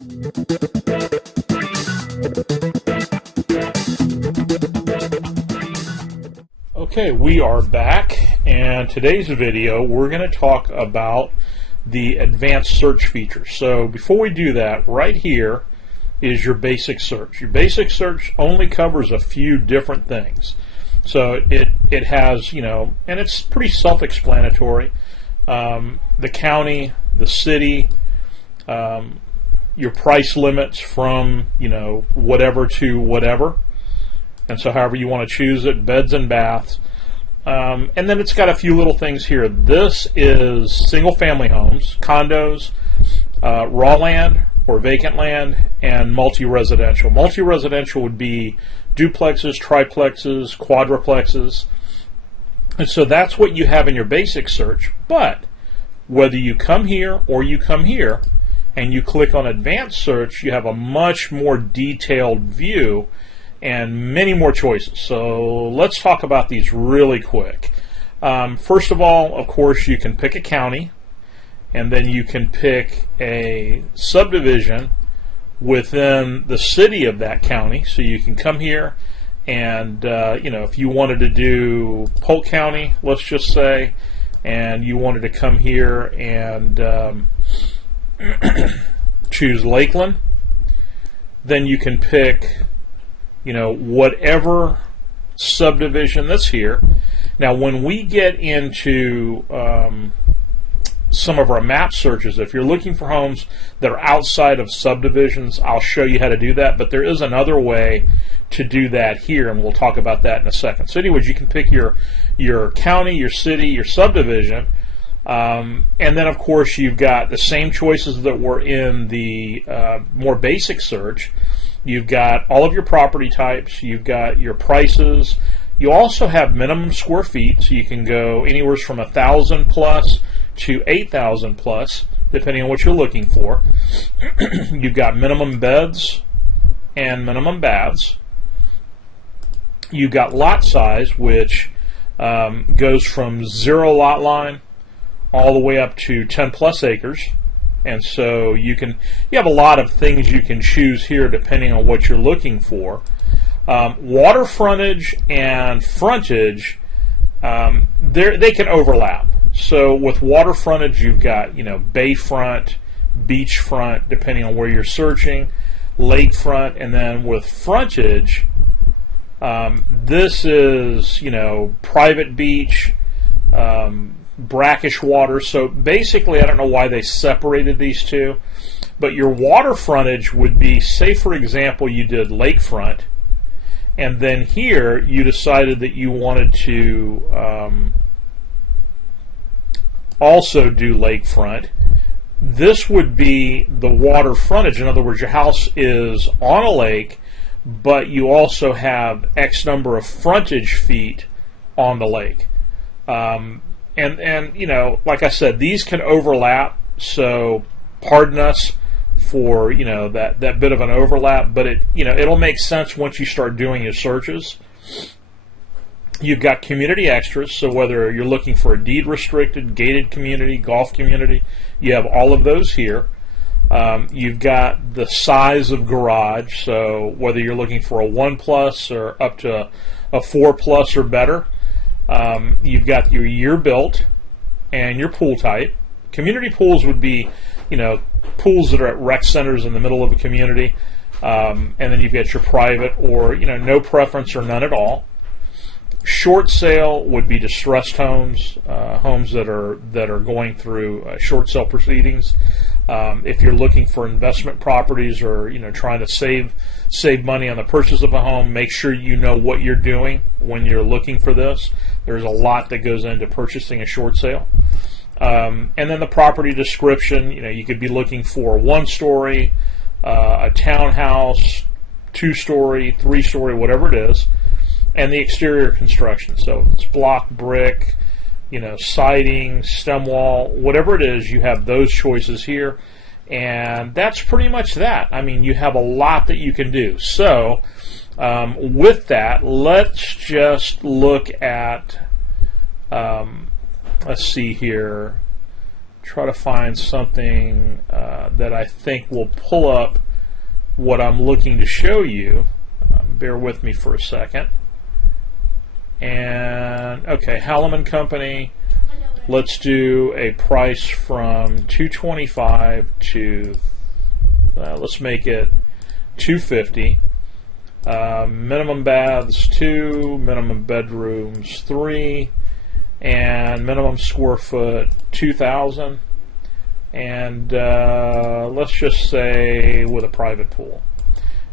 Okay, we are back, and today's video we're going to talk about the advanced search feature. So before we do that, right here is your basic search. Your basic search only covers a few different things. So it has, and it's pretty self-explanatory. The county, the city, your price limits from, whatever to whatever. And so however you want to choose it, beds and baths. And then it's got a few little things here. This is single family homes, condos, raw land or vacant land, and multi-residential. Multi-residential would be duplexes, triplexes, quadruplexes. And so that's what you have in your basic search. But whether you come here or you come here and you click on advanced search, you have a much more detailed view and many more choices. So let's talk about these really quick. First of all, of course, you can pick a county, and then you can pick a subdivision within the city of that county. So you can come here and, if you wanted to do Polk County, let's just say, and you wanted to come here and choose Lakeland, then you can pick whatever subdivision that's here. Now when we get into some of our map searches, if you're looking for homes that are outside of subdivisions, I'll show you how to do that, but there is another way to do that here, and we'll talk about that in a second. So anyways, you can pick your county, your city, your subdivision, and then of course you've got the same choices that were in the more basic search. You've got all of your property types, you've got your prices, you also have minimum square feet, so you can go anywhere from 1,000 plus to 8,000 plus, depending on what you're looking for. You've got minimum beds and minimum baths. You've got lot size, which goes from 0 lot line all the way up to 10 plus acres. And so you have a lot of things you can choose here depending on what you're looking for. Water frontage and frontage, they can overlap. So with water frontage, you've got bayfront, beachfront, depending on where you're searching, lakefront, and then with frontage, this is private beach, brackish water. So basically, I don't know why they separated these two, but your water frontage would be, say for example, you did lakefront, and then here you decided that you wanted to also do lakefront. This would be the water frontage. In other words, your house is on a lake, but you also have X number of frontage feet on the lake. And like I said, these can overlap, so pardon us for that bit of an overlap, but it'll make sense once you start doing your searches. You've got community extras, so whether you're looking for a deed restricted, gated community, golf community, you have all of those here. You've got the size of garage, so whether you're looking for a 1 plus or up to a 4 plus or better. You've got your year built and your pool type. Community pools would be, pools that are at rec centers in the middle of a community. And then you've got your private or, no preference or none at all. Short sale would be distressed homes, homes that are going through short sale proceedings. If you're looking for investment properties or trying to save money on the purchase of a home, make sure you know what you're doing when you're looking for this. There's a lot that goes into purchasing a short sale. And then the property description, you could be looking for a 1-story, a townhouse, 2-story, 3-story, whatever it is, and the exterior construction. So it's block, brick, siding, stem wall, whatever it is, you have those choices here. And that's pretty much that. I mean, you have a lot that you can do. So with that, let's just look at, let's see here. try to find something that I think will pull up what I'm looking to show you. Bear with me for a second. And okay, Hallam & Company. Let's do a price from $225 to let's make it $250. Minimum baths 2, minimum bedrooms 3, and minimum square foot 2,000. And let's just say with a private pool.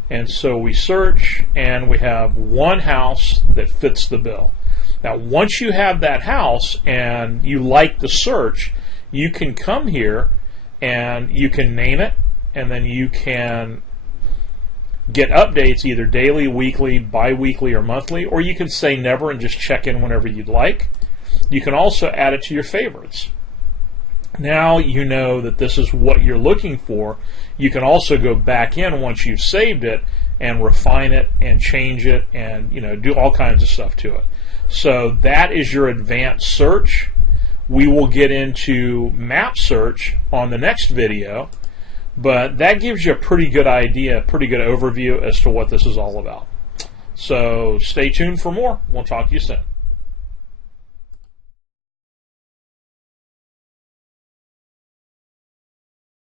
And so we search, and we have one house that fits the bill. Now, once you have that house and you like the search, you can come here and you can name it, and then you can get updates either daily, weekly, bi-weekly, or monthly, or you can say never and just check in whenever you'd like. You can also add it to your favorites. Now you know that this is what you're looking for. You can also go back in once you've saved it and refine it and change it and do all kinds of stuff to it. So that is your advanced search. We will get into map search on the next video, but that gives you a pretty good idea, pretty good overview as to what this is all about. So stay tuned for more. We'll talk to you soon.